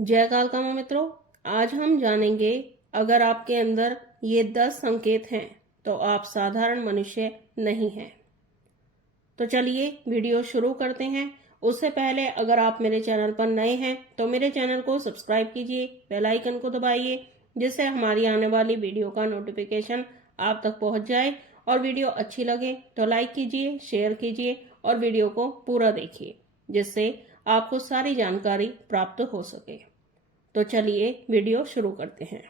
जय कालकामा मित्रों, आज हम जानेंगे अगर आपके अंदर ये 10 संकेत हैं तो आप साधारण मनुष्य नहीं हैं। तो चलिए वीडियो शुरू करते हैं। उससे पहले अगर आप मेरे चैनल पर नए हैं तो मेरे चैनल को सब्सक्राइब कीजिए, बेल आइकन को दबाइए जिससे हमारी आने वाली वीडियो का नोटिफिकेशन आप तक पहुंच जाए। और वीडियो अच्छी लगे तो लाइक कीजिए, शेयर कीजिए और वीडियो को पूरा देखिए जिससे आपको सारी जानकारी प्राप्त हो सके। तो चलिए वीडियो शुरू करते हैं।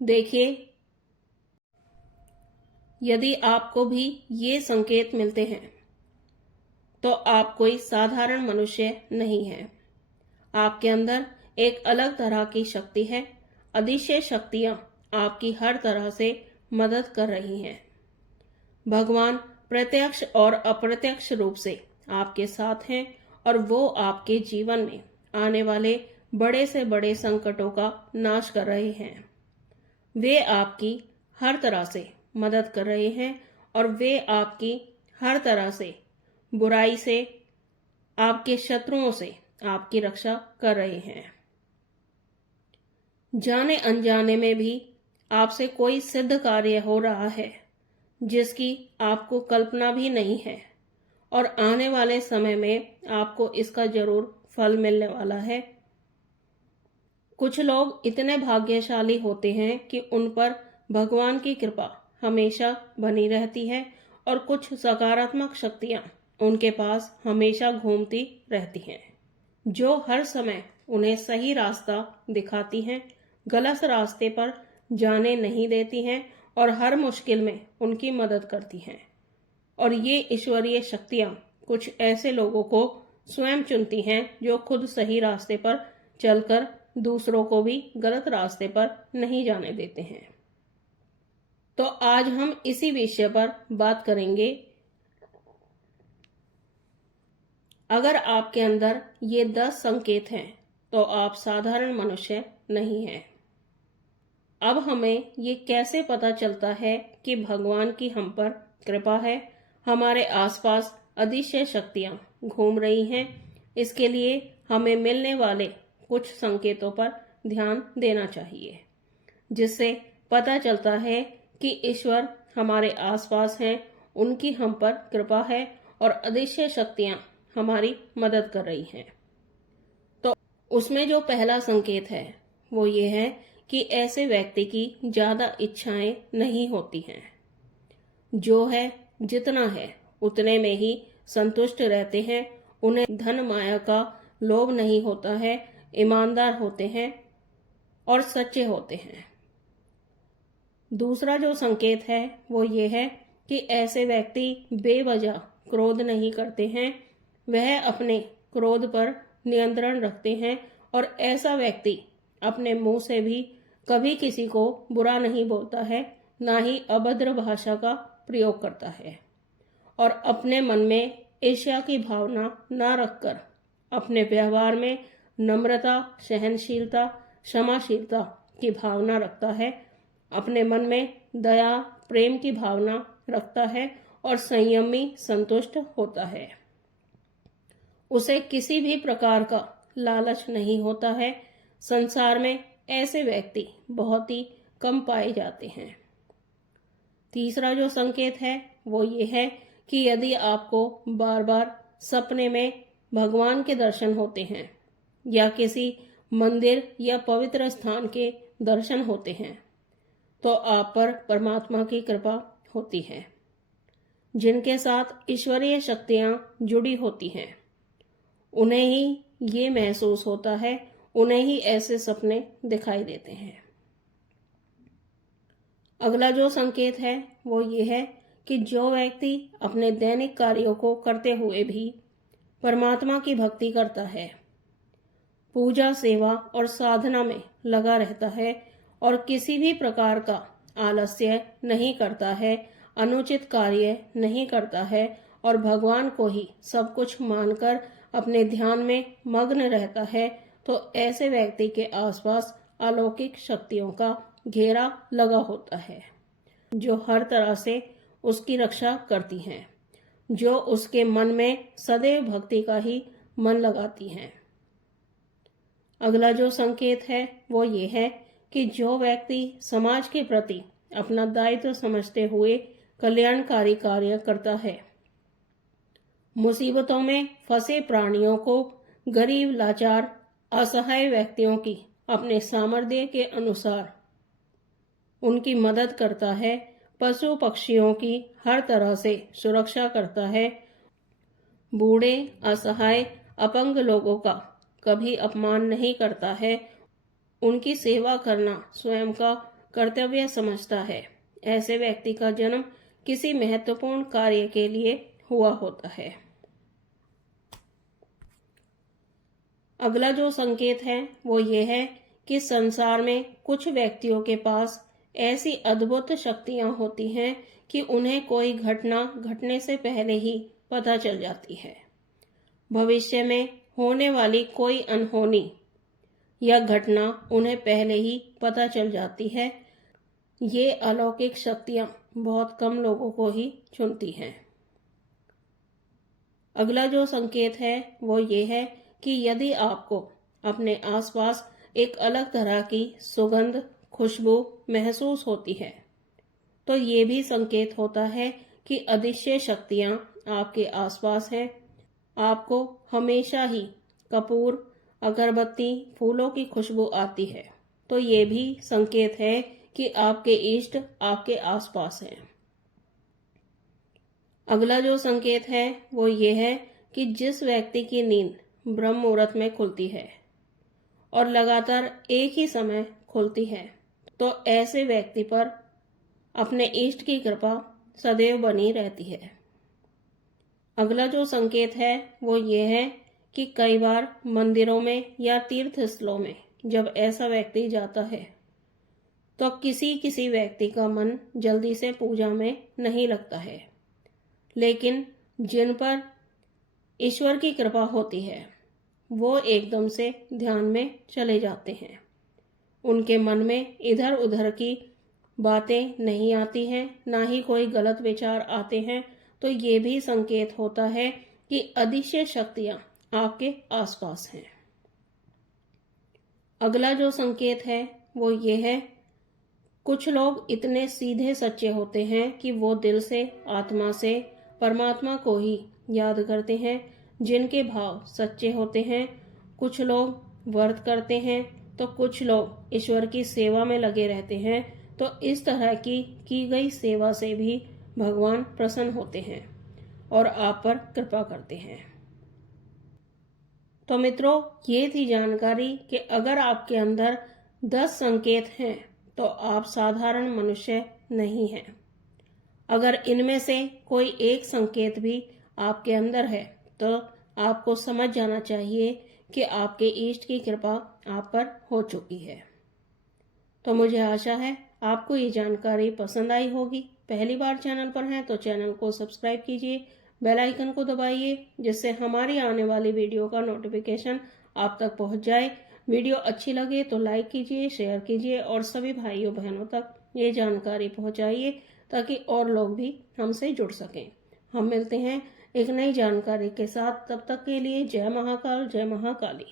देखिए, यदि आपको भी ये संकेत मिलते हैं तो आप कोई साधारण मनुष्य नहीं है। आपके अंदर एक अलग तरह की शक्ति है। अदृश्य शक्तियां आपकी हर तरह से मदद कर रही हैं। भगवान प्रत्यक्ष और अप्रत्यक्ष रूप से आपके साथ हैं और वो आपके जीवन में आने वाले बड़े से बड़े संकटों का नाश कर रहे हैं। वे आपकी हर तरह से मदद कर रहे हैं और वे आपकी हर तरह से बुराई से, आपके शत्रुओं से आपकी रक्षा कर रहे हैं। जाने अनजाने में भी आपसे कोई सिद्ध कार्य हो रहा है जिसकी आपको कल्पना भी नहीं है और आने वाले समय में आपको इसका जरूर फल मिलने वाला है। कुछ लोग इतने भाग्यशाली होते हैं कि उन पर भगवान की कृपा हमेशा बनी रहती है और कुछ सकारात्मक शक्तियां उनके पास हमेशा घूमती रहती हैं, जो हर समय उन्हें सही रास्ता दिखाती हैं, गलत रास्ते पर जाने नहीं देती हैं और हर मुश्किल में उनकी मदद करती हैं। और ये ईश्वरीय शक्तियां कुछ ऐसे लोगों को स्वयं चुनती हैं जो खुद सही रास्ते पर चलकर दूसरों को भी गलत रास्ते पर नहीं जाने देते हैं। तो आज हम इसी विषय पर बात करेंगे। अगर आपके अंदर ये 10 संकेत हैं तो आप साधारण मनुष्य नहीं हैं। अब हमें ये कैसे पता चलता है कि भगवान की हम पर कृपा है, हमारे आसपास अदृश्य शक्तियां घूम रही हैं? इसके लिए हमें मिलने वाले कुछ संकेतों पर ध्यान देना चाहिए, जिससे पता चलता है कि ईश्वर हमारे आसपास हैं, उनकी हम पर कृपा है और अदृश्य शक्तियां हमारी मदद कर रही हैं। तो उसमें जो पहला संकेत है वो ये है कि ऐसे व्यक्ति की ज्यादा इच्छाएं नहीं होती हैं। जो है जितना है उतने में ही संतुष्ट रहते हैं। उन्हें धन माया का लोभ नहीं होता है, ईमानदार होते हैं और सच्चे होते हैं। दूसरा जो संकेत है वो ये है कि ऐसे व्यक्ति बेवजह क्रोध नहीं करते हैं, वह अपने क्रोध पर नियंत्रण रखते हैं और ऐसा व्यक्ति अपने मुंह से भी कभी किसी को बुरा नहीं बोलता है, ना ही अभद्र भाषा का प्रयोग करता है और अपने मन में ईर्ष्या की भावना न रखकर अपने व्यवहार में नम्रता, सहनशीलता, क्षमाशीलता की भावना रखता है, अपने मन में दया, प्रेम की भावना रखता है और संयमी, संतुष्ट होता है। उसे किसी भी प्रकार का लालच नहीं होता है। संसार में ऐसे व्यक्ति बहुत ही कम पाए जाते हैं। तीसरा जो संकेत है वो ये है कि यदि आपको बार बार सपने में भगवान के दर्शन होते हैं या किसी मंदिर या पवित्र स्थान के दर्शन होते हैं तो आप पर परमात्मा की कृपा होती है। जिनके साथ ईश्वरीय शक्तियां जुड़ी होती हैं उन्हें ही ये महसूस होता है, उन्हें ही ऐसे सपने दिखाई देते हैं। अगला जो संकेत है वो ये है कि जो व्यक्ति अपने दैनिक कार्यों को करते हुए भी परमात्मा की भक्ति करता है, पूजा, सेवा और साधना में लगा रहता है और किसी भी प्रकार का आलस्य नहीं करता है, अनुचित कार्य नहीं करता है और भगवान को ही सब कुछ मानकर अपने ध्यान में मग्न रहता है, तो ऐसे व्यक्ति के आसपास अलौकिक शक्तियों का घेरा लगा होता है, जो हर तरह से उसकी रक्षा करती हैं, जो उसके मन में सदैव भक्ति का ही मन लगाती हैं। अगला जो संकेत है वो ये है कि जो व्यक्ति समाज के प्रति अपना दायित्व समझते हुए कल्याणकारी कार्य करता है, मुसीबतों में फंसे प्राणियों को, गरीब, लाचार, असहाय व्यक्तियों की अपने सामर्थ्य के अनुसार उनकी मदद करता है, पशु पक्षियों की हर तरह से सुरक्षा करता है, बूढ़े, असहाय, अपंग लोगों का कभी अपमान नहीं करता है, उनकी सेवा करना स्वयं का कर्तव्य समझता है, ऐसे व्यक्ति का जन्म किसी महत्वपूर्ण कार्य के लिए हुआ होता है। अगला जो संकेत है वो ये है कि संसार में कुछ व्यक्तियों के पास ऐसी अद्भुत शक्तियां होती हैं कि उन्हें कोई घटना घटने से पहले ही पता चल जाती है। भविष्य में होने वाली कोई अनहोनी या घटना उन्हें पहले ही पता चल जाती है। ये अलौकिक शक्तियां बहुत कम लोगों को ही चुनती हैं। अगला जो संकेत है वो ये है कि यदि आपको अपने आसपास एक अलग तरह की सुगंध, खुशबू महसूस होती है, तो ये भी संकेत होता है कि अदृश्य शक्तियां आपके आसपास हैं। आपको हमेशा ही कपूर, अगरबत्ती, फूलों की खुशबू आती है, तो ये भी संकेत है कि आपके इष्ट आपके आसपास हैं। अगला जो संकेत है वो ये है कि जिस व्यक्ति की नींद ब्रह्म मुहूर्त में खुलती है और लगातार एक ही समय खुलती है, तो ऐसे व्यक्ति पर अपने इष्ट की कृपा सदैव बनी रहती है। अगला जो संकेत है वो ये है कि कई बार मंदिरों में या तीर्थ स्थलों में जब ऐसा व्यक्ति जाता है, तो किसी व्यक्ति का मन जल्दी से पूजा में नहीं लगता है, लेकिन जिन पर ईश्वर की कृपा होती है वो एकदम से ध्यान में चले जाते हैं। उनके मन में इधर उधर की बातें नहीं आती हैं, ना ही कोई गलत विचार आते हैं, तो ये भी संकेत होता है कि अदृश्य शक्तियां आपके आसपास हैं। अगला जो संकेत है वो ये है, कुछ लोग इतने सीधे सच्चे होते हैं कि वो दिल से, आत्मा से परमात्मा को ही याद करते हैं, जिनके भाव सच्चे होते हैं। कुछ लोग व्रत करते हैं तो कुछ लोग ईश्वर की सेवा में लगे रहते हैं, तो इस तरह की गई सेवा से भी भगवान प्रसन्न होते हैं और आप पर कृपा करते हैं। तो मित्रों, ये थी जानकारी कि अगर आपके अंदर 10 संकेत हैं तो आप साधारण मनुष्य नहीं हैं। अगर इनमें से कोई एक संकेत भी आपके अंदर है तो आपको समझ जाना चाहिए कि आपके इष्ट की कृपा आप पर हो चुकी है। तो मुझे आशा है आपको ये जानकारी पसंद आई होगी। पहली बार चैनल पर हैं तो चैनल को सब्सक्राइब कीजिए, बेल आइकन को दबाइए, जिससे हमारी आने वाली वीडियो का नोटिफिकेशन आप तक पहुंच जाए। वीडियो अच्छी लगे तो लाइक कीजिए, शेयर कीजिए और सभी भाइयों बहनों तक ये जानकारी पहुंचाइए ताकि और लोग भी हमसे जुड़ सकें। हम मिलते हैं एक नई जानकारी के साथ। तब तक के लिए जय महाकाल, जय महाकाली।